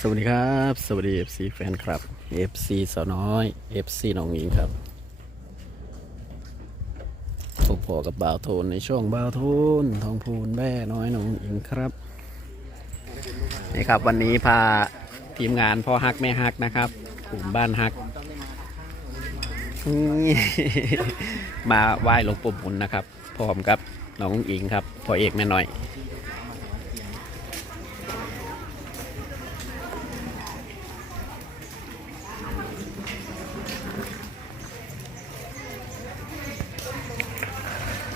สวัสดีครับ สวัสดี FC แฟนครับ FC สาวน้อย FC น้องหญิงครับพบพอกับบ่าวโทนในช่วงบ่าวโทนทองพูนแม่น้อยน้องหญิงครับนี่ครับ วันนี้พาทีมงานพ่อฮักแม่ฮักนะครับกลุ่มบ้านฮัก มาไหว้หลวงปู่หมุนนะครับพร้อมกับน้องหญิงครับพ่อเอกแม่น้อย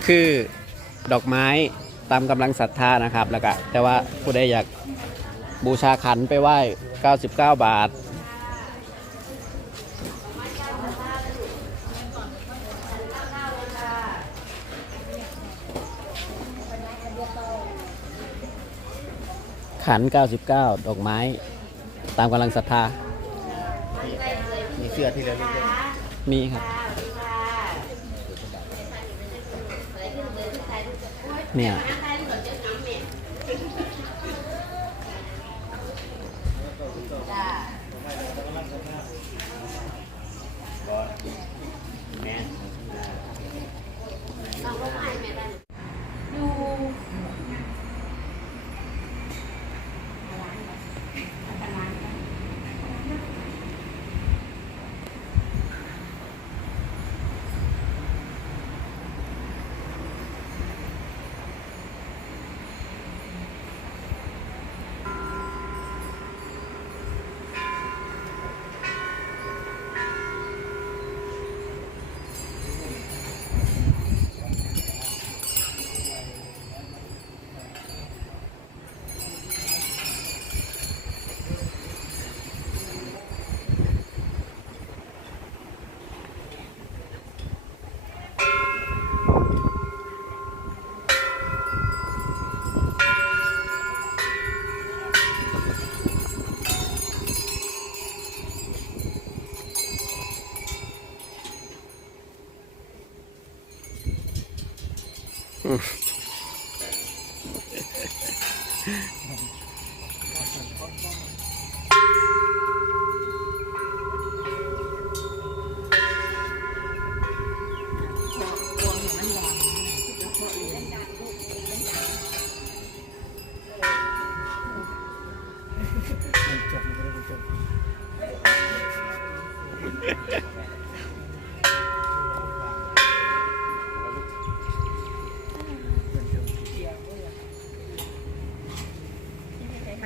คือดอกไม้ตามกำลังศรัทธานะครับแล้วก็แต่ว่าผู้ใดอยากบูชาขันไปไหว้ 99 บาท ขัน 99 ดอกไม้ ตามกำลังศรัทธา มีเสื้อที่เราเรียกมีครับ เนี่ Ух.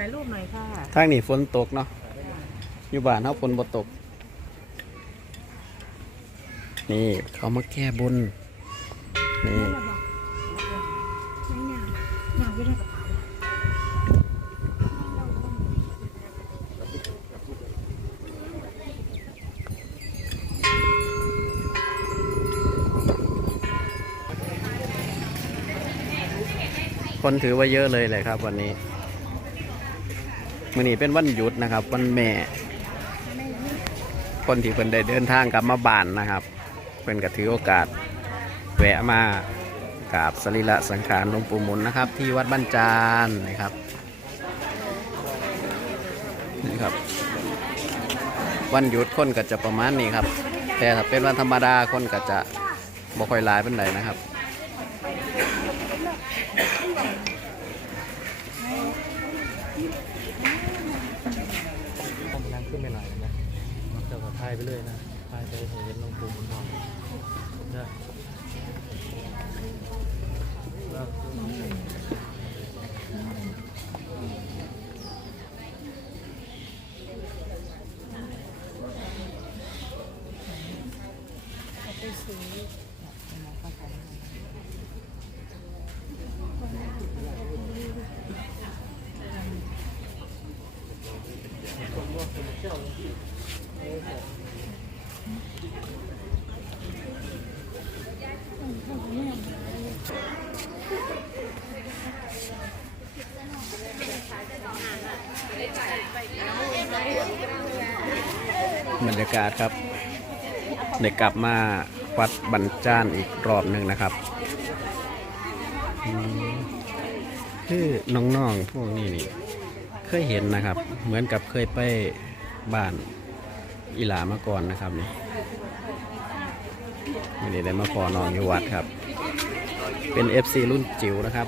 ายรูปหน่อยค่ะทางนี้ฝนตกเนาะอยู่บ้านเขาฝนบ่ตก นี่เขามาแก้บนนี่คนถือว่าเยอะเลยเลยครับวันนี้ มื่อนี้เป็นวันหยุดนะครับ วันแม่ คนที่เพิ่นได้เดินทางกลับมาบ้านนะครับเพิ่นก็ถือโอกาสแวะมากราบสรีระสังขารหลวงปู่หมุนนะครับ ที่วัดบ้านจานนะครับนี่ครับ วันหยุดคนก็จะประมาณนี้ครับ แต่ถ้าเป็นวันธรรมดาคนก็จะบ่ค่อยหลายเป็นไรนะครับ ผมนั่งขึ้นไปหน่อยนะเดี๋ยวก็พายไปเรื่อยนะพายไปเห็นหลวงปู่หมุนทองได้แล้ว บรรยากาศครับได้กลับมาวัดบันจ้านอีกรอบหนึ่งนะครับคือน้องๆพวกนี้นี่ เคยเห็นนะครับ เหมือนกับเคยไปบ้านอีหลามาก่อนนะครับนี่ไม่ได้ได้มาพอนองอยู่วัดครับ เป็น FC รุ่นจิ๋วนะครับ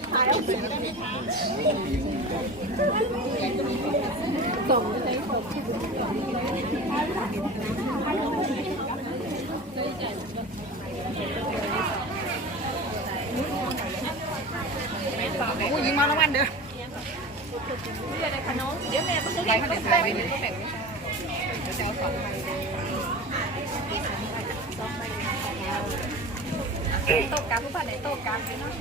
Ui, nhưng mà nó ăn được. Bây giờ này khá nấu. Nếu mẹ có cái. โต๊ะกลางผู้ผ่านในโต๊ะกลางเลยเนาะ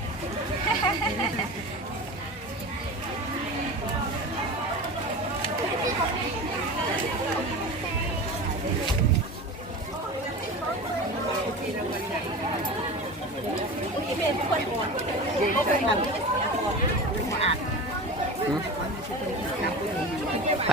ไป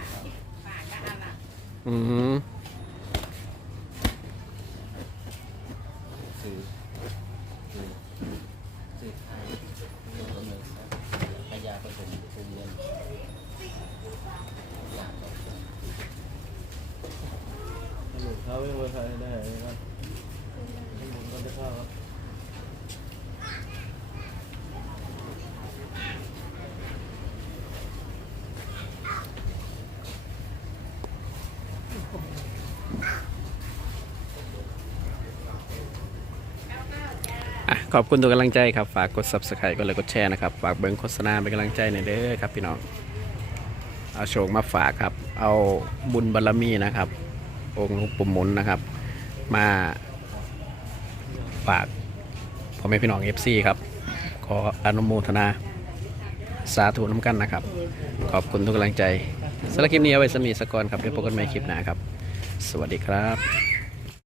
ลุดเขาไม่ไว้ใครได้ครับให้หมุนก็จะเข้าครับ ขอบคุณทุกกำลังใจครับ ฝากกด subscribe กดไลค์กดแชร์นะครับ ฝากเบิ้งโฆษณาเป็นกำลังใจหน่อยเด้อครับพี่น้อง เอาโชคมาฝากครับ เอาบุญบารมีนะครับ องค์หลวงปู่หมุนนะครับ มาฝากพ่อแม่พี่น้อง FC ครับ ขออนุโมทนา สาธุน้ำกันนะครับ ขอบคุณทุกกำลังใจสำหรับคลิปนี้เอาไว้สมีสกอนครับเดี๋ยวพบกันใหม่คลิปหน้าครับ สวัสดีครับ